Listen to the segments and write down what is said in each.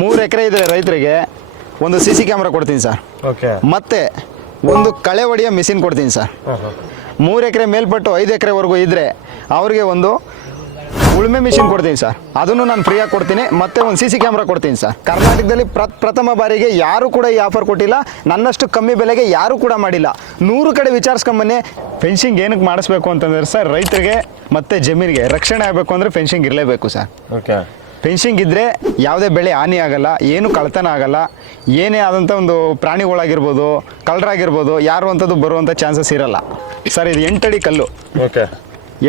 3 ಎಕರೆ ಇದೆ ರೈತರಿಗೆ ಒಂದು CC ಕ್ಯಾಮ್ರಾ ಕೊಡ್ತೀನಿ ಸರ್. ಓಕೆ. ಮತ್ತೆ ಒಂದು ಕಳೆ ಹೊಡೆಯೋ ಮಿಷಿನ್ ಕೊಡ್ತೀನಿ ಸರ್. 3 ಎಕರೆ ಮೇಲ್ಪಟ್ಟು 5 ಎಕರೆವರೆಗೂ ಇದ್ದರೆ ಅವರಿಗೆ ಒಂದು ಉಳುಮೆ ಮಿಷಿನ್ ಕೊಡ್ತೀನಿ ಸರ್. ಅದನ್ನು ನಾನು ಫ್ರೀಯಾಗಿ ಕೊಡ್ತೀನಿ. ಮತ್ತೆ ಒಂದು CC ಕ್ಯಾಮ್ರಾ ಕೊಡ್ತೀನಿ ಸರ್. ಕರ್ನಾಟಕದಲ್ಲಿ ಪ್ರಥಮ ಬಾರಿಗೆ ಯಾರು ಕೂಡ ಈ ಆಫರ್ ಕೊಟ್ಟಿಲ್ಲ. ನನ್ನಷ್ಟು ಕಮ್ಮಿ ಬೆಲೆಗೆ ಯಾರು ಕೂಡ ಮಾಡಿಲ್ಲ. 100 ಕಡೆ ವಿಚಾರಿಸ್ಕೊಂಬನ್ನಿ. ಫೆನ್ಸಿಂಗ್ ಏನಕ್ಕೆ ಮಾಡಿಸ್ಬೇಕು ಅಂತಂದ್ರೆ ಸರ್, ರೈತರಿಗೆ ಮತ್ತು ಜಮೀನಿಗೆ ರಕ್ಷಣೆ ಆಗಬೇಕು ಅಂದರೆ ಫೆನ್ಸಿಂಗ್ ಇರಲೇಬೇಕು ಸರ್. ಓಕೆ. ಫೆನ್ಸಿಂಗ್ ಇದ್ದರೆ ಯಾವುದೇ ಬೆಳೆ ಹಾನಿ ಆಗಲ್ಲ, ಏನು ಕಳ್ತನ ಆಗಲ್ಲ, ಏನೇ ಆದಂಥ ಒಂದು ಪ್ರಾಣಿಗಳಾಗಿರ್ಬೋದು, ಕಳ್ಳರಾಗಿರ್ಬೋದು, ಯಾರು ಅಂಥದ್ದು ಬರುವಂಥ ಚಾನ್ಸಸ್ ಇರಲ್ಲ ಸರ್. ಇದು 8 ಅಡಿ ಕಲ್ಲು. ಓಕೆ.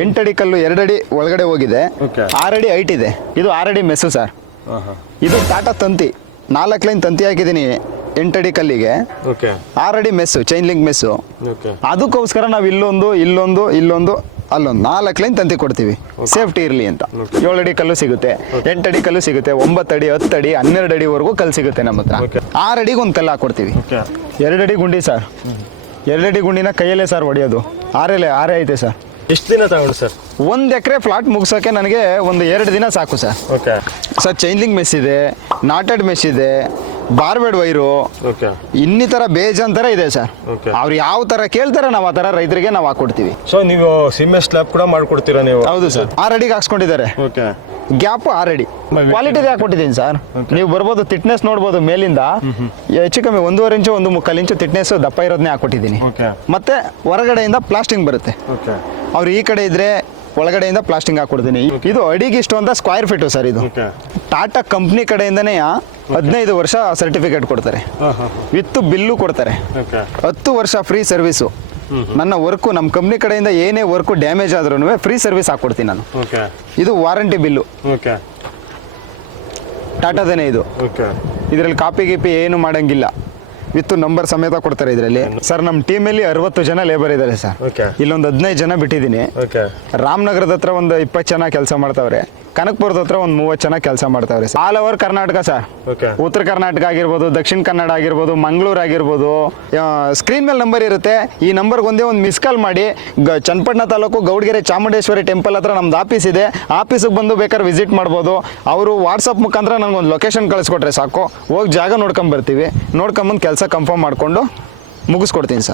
8 ಅಡಿ ಕಲ್ಲು 2 ಅಡಿ ಒಳಗಡೆ ಹೋಗಿದೆ. 6 ಅಡಿ ಹೈಟ್ ಇದೆ. ಇದು 6 ಅಡಿ ಮೆಸ್ಸು ಸರ್. ಇದು ಟಾಟಾ ತಂತಿ 4 ಲೈನ್ ತಂತಿ ಹಾಕಿದ್ದೀನಿ 8 ಅಡಿ ಕಲ್ಲಿಗೆ. 6 ಅಡಿ ಮೆಸ್ಸು, ಚೈನ್ ಲಿಂಕ್ ಮೆಸ್ಸು. ಅದಕ್ಕೋಸ್ಕರ ನಾವು ಇಲ್ಲೊಂದು ಅಲ್ಲೊಂದು 4 ಲೈನ್ ತಂತಿ ಕೊಡ್ತೀವಿ, ಸೇಫ್ಟಿ ಇರಲಿ ಅಂತ. 7 ಅಡಿ ಕಲ್ಲು ಸಿಗುತ್ತೆ, 8 ಅಡಿ ಕಲ್ಲು ಸಿಗುತ್ತೆ, 9 ಅಡಿ 10 ಅಡಿ 12 ಅಡಿವರೆಗೂ ಕಲ್ಲು ಸಿಗುತ್ತೆ ನಮ್ಮ ಹತ್ರ. 6 ಅಡಿಗೆ ಒಂದು ಕಲ್ಲು ಹಾಕೊಡ್ತೀವಿ. 2 ಅಡಿ ಗುಂಡಿ ಸರ್. 2 ಅಡಿ ಗುಂಡಿನ ಕೈಯಲ್ಲೇ ಸರ್ ಹೊಡೆಯೋದು. ಆರೇ ಐತೆ ಸರ್. ಎಷ್ಟು ದಿನ ತಗೊಂಡು ಸರ್? 1 ಎಕರೆ ಫ್ಲಾಟ್ ಮುಗಿಸೋಕೆ ನನಗೆ ಒಂದು 2 ದಿನ ಸಾಕು sir. Okay sir, chain link mesh ಇದೆ, ನಾಟೆಡ್ ಮೆಸ್ ಇದೆ, ಬಾರ್ಬೆಡ್ ವೈರು, ಇನ್ನಿತರ ಬೇಜಾನ್ ಇದೆ ಸರ್. ಅವ್ರು ಯಾವ ತರ ಕೇಳ್ತಾರೆ ನಾವು ಆ ತರ ರೈತರಿಗೆ ನಾವು ಹಾಕೊಡ್ತೀವಿ. ಸೊ ನೀವು ಸಿಮೆಂಟ್ ಸ್ಲ್ಯಾಬ್ ಕೂಡ ಮಾಡ್ಕೊಡ್ತೀರಾ ನೀವು? ಹೌದು ಸರ್. 6 ಅಡಿಗೆ ಹಾಕ್ಸ್ಕೊಂಡಿದ್ದಾರೆ. ಗ್ಯಾಪ್ 6 ಅಡಿ ಕ್ವಾಲಿಟಿ ಹಾಕೊಟ್ಟಿದ್ದೀನಿ ಸರ್. ನೀವು ಬರ್ಬೋದು, ತಿಟ್ನೆಸ್ ನೋಡ್ಬೋದು. ಮೇಲಿಂದ ಹೆಚ್ಚು ಕಮ್ಮಿ 1.5 ಇಂಚು 1.25 ಇಂಚು ತಿಟ್ನೆಸ್ ದಪ್ಪ ಇರೋದನ್ನೇ ಹಾಕೊಟ್ಟಿದ್ದೀನಿ. ಮತ್ತೆ ಹೊರಗಡೆಯಿಂದ ಪ್ಲಾಸ್ಟಿಂಗ್ ಬರುತ್ತೆ. ಅವ್ರು ಈ ಕಡೆ ಇದ್ರೆ ಒಳಗಡೆಯಿಂದ ಪ್ಲಾಸ್ಟಿಂಗ್ ಹಾಕೊಡ್ತೀನಿ. ಇದು ಅಡಿಗೆ ಇಷ್ಟು ಅಂತ ಸ್ಕ್ವೇರ್ ಫೀಟು ಸರ್. ಇದು ಟಾಟಾ ಕಂಪ್ನಿ ಕಡೆಯಿಂದನೇ 15 ವರ್ಷ ಸರ್ಟಿಫಿಕೇಟ್ ಕೊಡ್ತಾರೆ, ವಿತ್ ಬಿಲ್ಲು ಕೊಡ್ತಾರೆ, 10 ವರ್ಷ ಫ್ರೀ ಸರ್ವಿಸು. ನನ್ನ ವರ್ಕು ನಮ್ಮ ಕಂಪ್ನಿ ಕಡೆಯಿಂದ ಏನೇ ವರ್ಕು ಡ್ಯಾಮೇಜ್ ಆದ್ರೂ ಫ್ರೀ ಸರ್ವಿಸ್ ಹಾಕೊಡ್ತೀನಿ ನಾನು. ಇದು ವಾರಂಟಿ ಬಿಲ್ಲು, ಟಾಟಾದೇನೆ ಇದು. ಇದರಲ್ಲಿ ಕಾಪಿ ಗೀಪಿ ಏನು ಮಾಡಂಗಿಲ್ಲ, ವಿತ್ ನಂಬರ್ ಸಮೇತ ಕೊಡ್ತಾರೆ ಇದರಲ್ಲಿ. ಸರ್, ನಮ್ಮ ಟೀಮಲ್ಲಿ 60 ಜನ ಲೇಬರ್ ಇದ್ದಾರೆ ಸರ್. ಇಲ್ಲೊಂದು 15 ಜನ ಬಿಟ್ಟಿದ್ದೀನಿ. ರಾಮನಗರದ ಹತ್ರ ಒಂದು 20 ಜನ ಕೆಲಸ ಮಾಡ್ತಾವ್ರೆ. ಕನಕಪುರದ ಹತ್ರ ಒಂದು 30 ಜನ ಕೆಲಸ ಮಾಡ್ತಾವ್ರೆ. All over Karnataka sir. ಉತ್ತರ ಕರ್ನಾಟಕ ಆಗಿರ್ಬೋದು, ದಕ್ಷಿಣ ಕನ್ನಡ ಆಗಿರ್ಬೋದು, ಮಂಗಳೂರು ಆಗಿರ್ಬೋದು. ಸ್ಕ್ರೀನ್ ಮೇಲೆ ನಂಬರ್ ಇರುತ್ತೆ. ಈ ನಂಬರ್ಗೆ ಒಂದೇ ಒಂದು ಮಿಸ್ ಕಾಲ್ ಮಾಡಿ. ಚನ್ನಪಟ್ಟಣ ತಾಲೂಕು ಗೌಡಗೆರೆ ಚಾಮುಂಡೇಶ್ವರಿ ಟೆಂಪಲ್ ಹತ್ರ ನಮ್ದು ಆಫೀಸ್ ಇದೆ. ಆಫೀಸಿಗೆ ಬಂದು ಬೇಕಾದ್ರೆ ವಿಸಿಟ್ ಮಾಡ್ಬೋದು. ಅವರು ವಾಟ್ಸಪ್ ಮುಖಾಂತರ ನನಗೊಂದು ಲೊಕೇಶನ್ ಕಳಿಸ್ಕೊಟ್ರೆ ಸಾಕು, ಹೋಗಿ ಜಾಗ ನೋಡ್ಕೊಂಬರ್ತೀವಿ. ನೋಡ್ಕೊಂಬಂದು ಕೆಲಸ ಕನ್ಫರ್ಮ್ ಮಾಡಿಕೊಂಡು ಮುಗಿಸ್ಕೊಡ್ತೀನಿ ಸರ್.